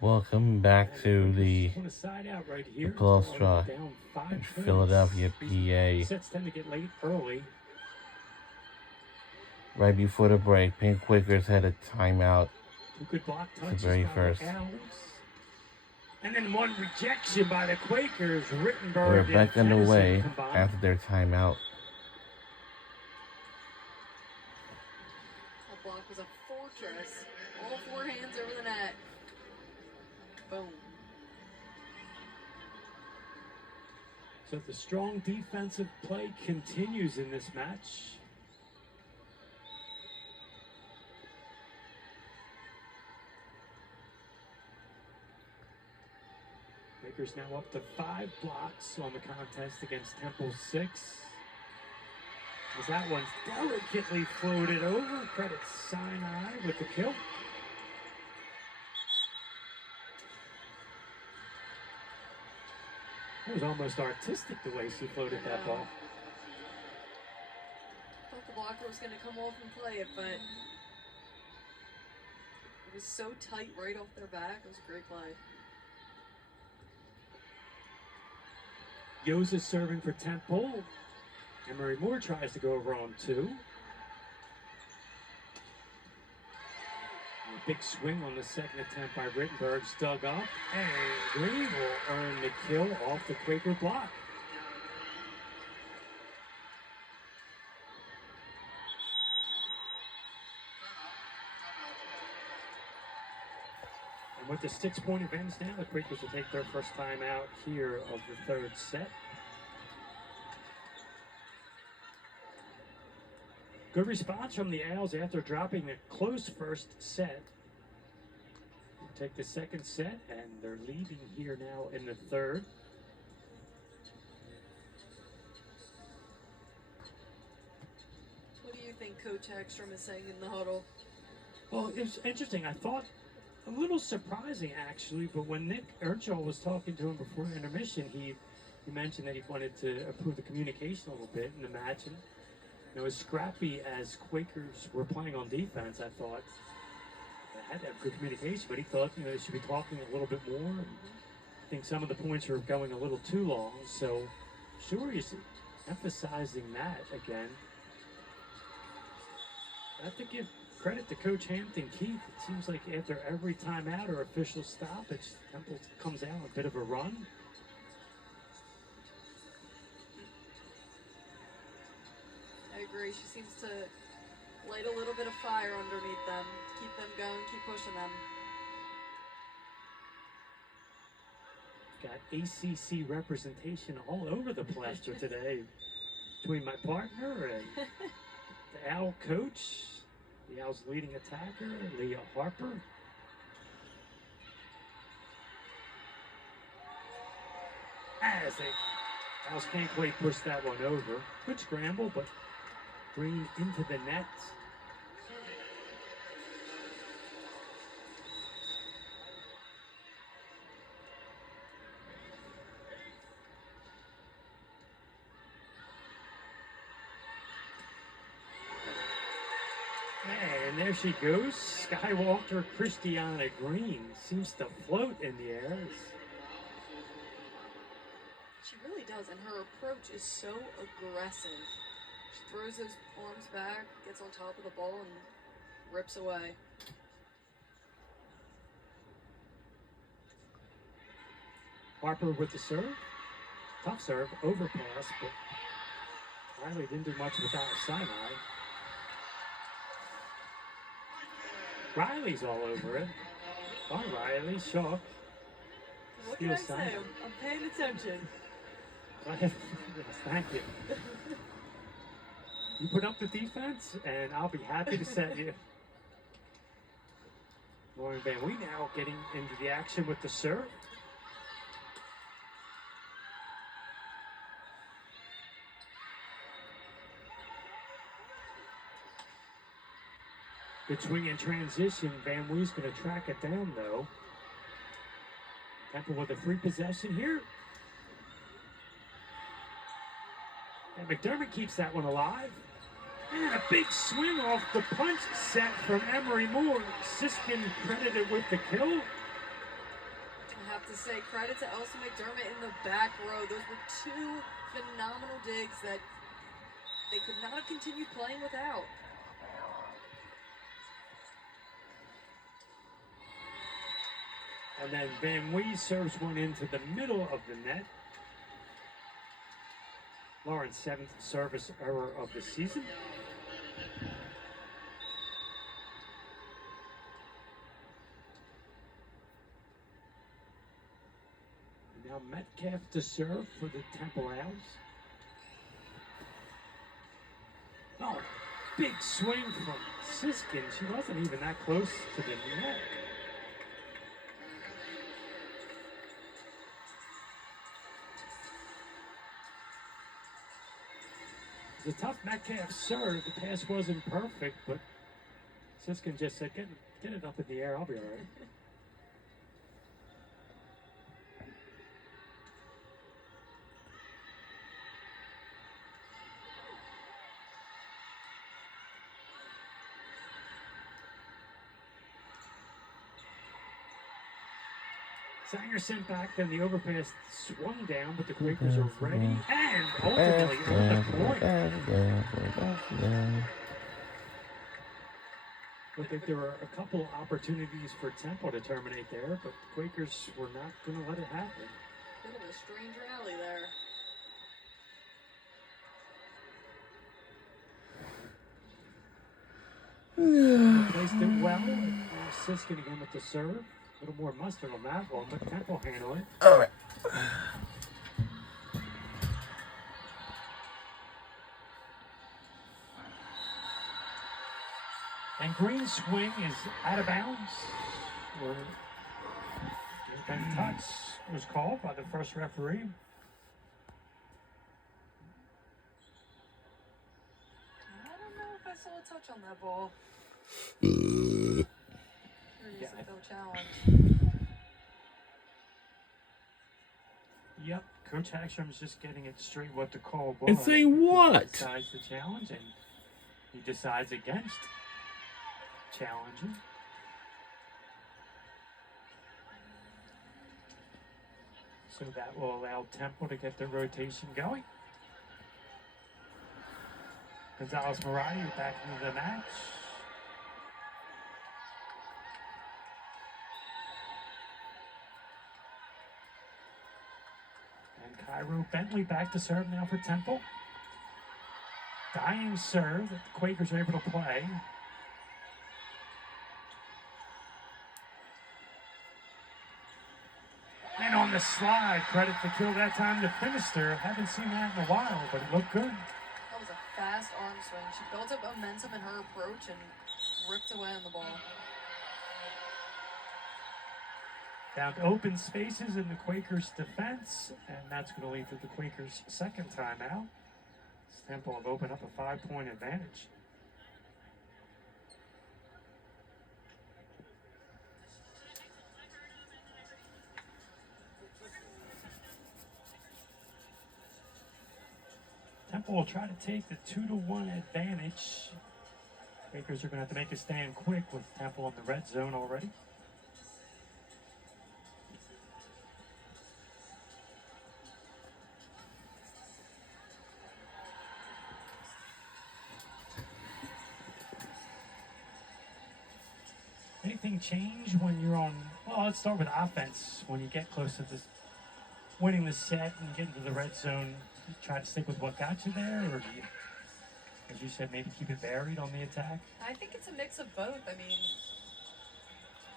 Welcome back to the Palestra in Philadelphia, PA. Sets tend to get late early. Right before the break, Pink Quakers had a timeout. Two good block The touches very by first. the Owls. And then one rejection by the Quakers. Rittenberg We're and back underway Tennyson combined. after their timeout. That block was a fortress. All four hands over the net. Boom. So the strong defensive play continues in this match. Quakers now up to 5 blocks on the contest against Temple 6. As that one's delicately floated over. Credit Sinai with the kill. It was almost artistic the way she floated that ball. Thought the blocker was going to come off and play it, but it was so tight right off their back. It was a great play. Yoza serving for Temple. Emery Moore tries to go over on 2. A big swing on the second attempt by Rittenberg's dug up. And Green will earn the kill off the Quaker block. And with the 6-point advantage now, the Quakers will take their first time out here of the third set. Good response from the Owls after dropping the close first set. Take the second set, and they're leading here now in the third. What do you think Coach Hagstrom is saying in the huddle? Well, it's interesting. I thought a little surprising, actually, but when Nick Earnshaw was talking to him before intermission, he mentioned that he wanted to improve the communication a little bit in the match. And as scrappy as Quakers were playing on defense, I thought they had to have good communication, but he thought they should be talking a little bit more. And I think some of the points were going a little too long, so sure he's emphasizing that again. I have to give credit to Coach Hampton Keith. It seems like after every timeout or official stoppage, Temple comes out a bit of a run. I agree. She seems to light a little bit of fire underneath them, keep them going, keep pushing them. Got ACC representation all over the plaster today between my partner and the Owl coach, the Owls' leading attacker, Leah Harper. As the Owls can't quite push that one over. Good scramble, but Green into the net. And there she goes. Skywalker Christiana Green seems to float in the air. She really does, and her approach is so aggressive. She throws those arms back, gets on top of the ball, and rips away. Harper with the serve. Tough serve, overpass, but Riley didn't do much without Sinai. Riley's all over it. Oh, Riley, shock. What can I say? I'm paying attention. Yes, thank you. You put up the defense, and I'll be happy to set you. Lauren Van Wee now getting into the action with the serve. Good swing in transition. Van Wee's going to track it down, though. Temple with a free possession here. And McDermott keeps that one alive. And a big swing off the punch set from Emery Moore. Siskin credited with the kill. have to say credit to Elsa McDermott in the back row. Those were two phenomenal digs that they could not have continued playing without. And then Van Wee serves one into the middle of the net. Lauren's 7th service error of the season. And now Metcalf to serve for the Temple Owls. Oh, big swing from Siskin. She wasn't even that close to the net. It was a tough Metcalf serve. The pass wasn't perfect, but Siskin just said, get it up in the air. I'll be all right. Sanger sent back, then the overpass swung down, but the Quakers are ready and ultimately on the point. I think there were a couple opportunities for Temple to terminate there, but the Quakers were not going to let it happen. Bit of a strange rally there. Placed it well, and now Siskin again with the serve. A little more mustard on that one, but Temple handle it. All right. And Green's swing is out of bounds. And touch was called by the first referee. I don't know if I saw a touch on that ball. Yeah, No challenge. Yep, Coach Hackstrom's just getting it straight what the call was. And say what? He decides to challenge, and he decides against challenging. So that will allow Temple to get their rotation going. Gonzalez Moratti back into the match. Cairo Bentley back to serve now for Temple. Dying serve that the Quakers are able to play. And on the slide, credit to Kill that time to Finister. Haven't seen that in a while, but it looked good. That was a fast arm swing. She built up momentum in her approach and ripped away on the ball. Found open spaces in the Quakers' defense, and that's going to lead to the Quakers' second timeout. Temple have opened up a 5-point advantage. Temple will try to take the 2-1 advantage. Quakers are going to have to make a stand quick with Temple in the red zone already. Anything change when you're on, well, let's start with offense. When you get close to this, winning the set and get into the red zone, you try to stick with what got you there, or do you, as you said, maybe keep it buried on the attack? I think it's a mix of both. I mean,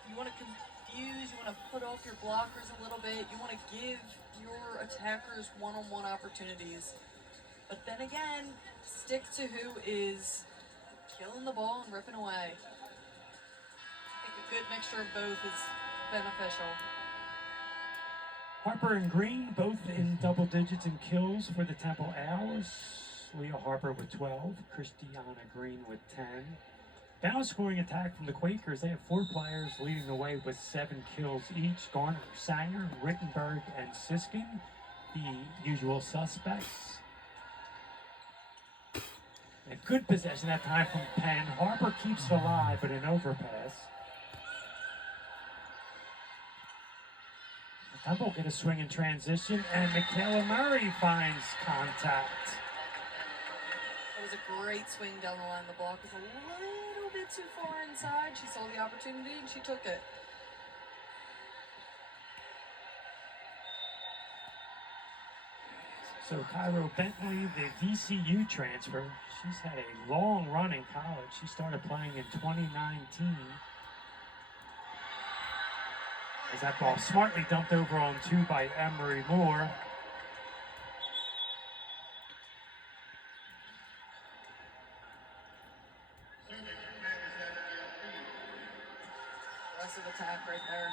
you want to confuse, you want to put off your blockers a little bit, you want to give your attackers one-on-one opportunities. But then again, stick to who is killing the ball and ripping away. I think a good mixture of both is beneficial. Harper and Green both in double digits in kills for the Temple Owls. Leah Harper with 12, Christiana Green with 10. Balance scoring attack from the Quakers. They have 4 players leading the way with 7 kills each. Garner, Sanger, Rittenberg, and Siskin, the usual suspects. A good possession that time from Penn. Harper keeps it alive, but an overpass. Temple get a swing in transition, and Michaela Murray finds contact. It was a great swing down the line. The block was a little bit too far inside. She saw the opportunity and she took it. So Cairo Bentley, the VCU transfer, she's had a long run in college. She started playing in 2019. As that ball smartly dumped over on two by Emery Moore. Aggressive attack right there.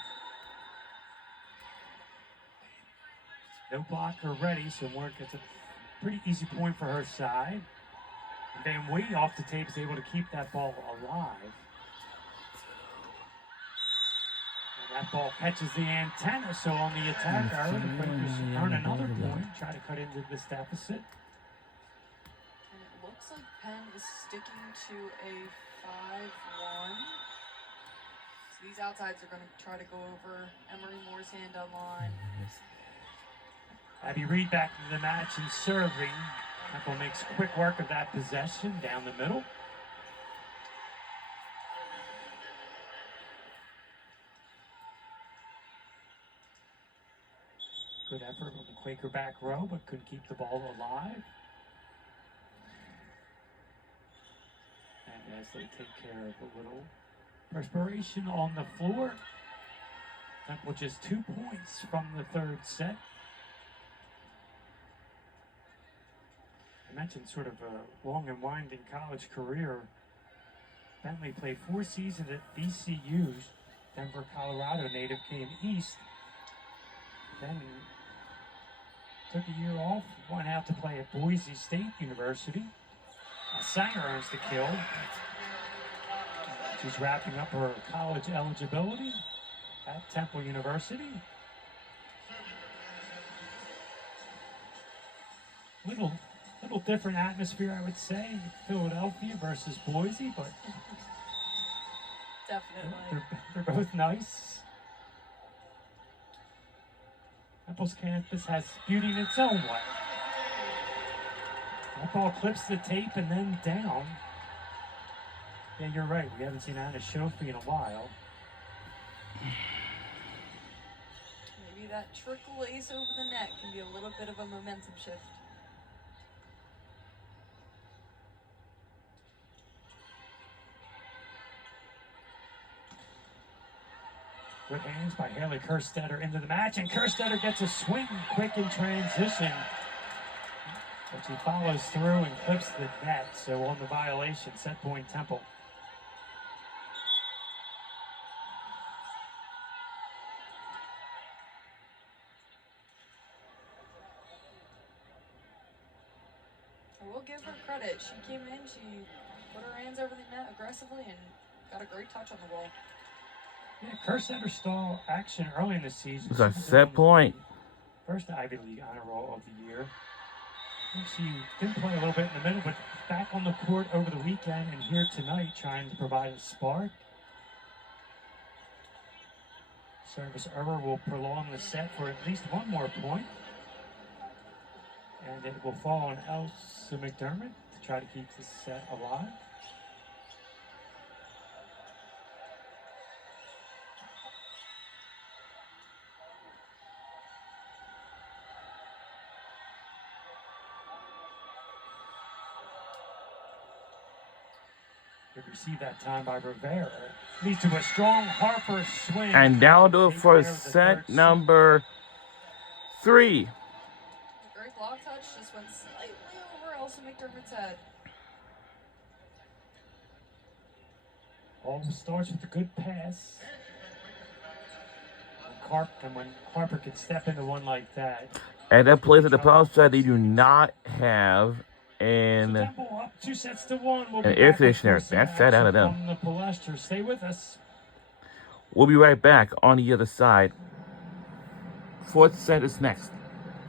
No blocker ready, so Moore gets a pretty easy point for her side. And Van Wee off the tape is able to keep that ball alive. And that ball catches the antenna, so on the attack, the Quakers earn another point, try to cut into this deficit. And it looks like Penn is sticking to a 5-1. So these outsides are going to try to go over Emery Moore's hand on line. Abby Reed back into the match and serving. Temple makes quick work of that possession down the middle. Good effort on the Quaker back row, but couldn't keep the ball alive. And as they take care of a little perspiration on the floor, Temple just 2 points from the third set. I mentioned sort of a long and winding college career. Bentley played 4 seasons at VCU, Denver, Colorado native, came east. Then took a year off, went out to play at Boise State University. Sanger earns the kill. She's wrapping up her college eligibility at Temple University. Little different atmosphere, I would say, Philadelphia versus Boise, but Definitely. they're both nice. Temple's campus has beauty in its own way. That ball clips the tape and then down. Yeah, you're right. We haven't seen Anna Shofi in a while. Maybe that trickle ace over the net can be a little bit of a momentum shift. Good hands by Haley Kerstetter into the match, and Kerstetter gets a swing quick in transition. But she follows through and clips the net, so on the violation, set point Temple. I will give her credit. She came in, she put her hands over the net aggressively and got a great touch on the ball. Yeah, Kerstetter stall action early in the season. It's a set point. First Ivy League honor roll of the year. And she did play a little bit in the middle, but back on the court over the weekend and here tonight trying to provide a spark. Service error will prolong the set for at least one more point. And it will fall on Elsa McDermott to try to keep this set alive. Received that time by Rivera. Leads to a strong Harper swing. And that'll do it for set number 3. A great block touch, just went slightly over Elsa McDermott's head. All starts with a good pass. And when Harper can step into one like that. And that plays at the problem side they do not have an Temple up 2-1. We'll an air conditioner. That's that out of them. From the Palestra. Stay with us. We'll be right back on the other side. 4th set is next.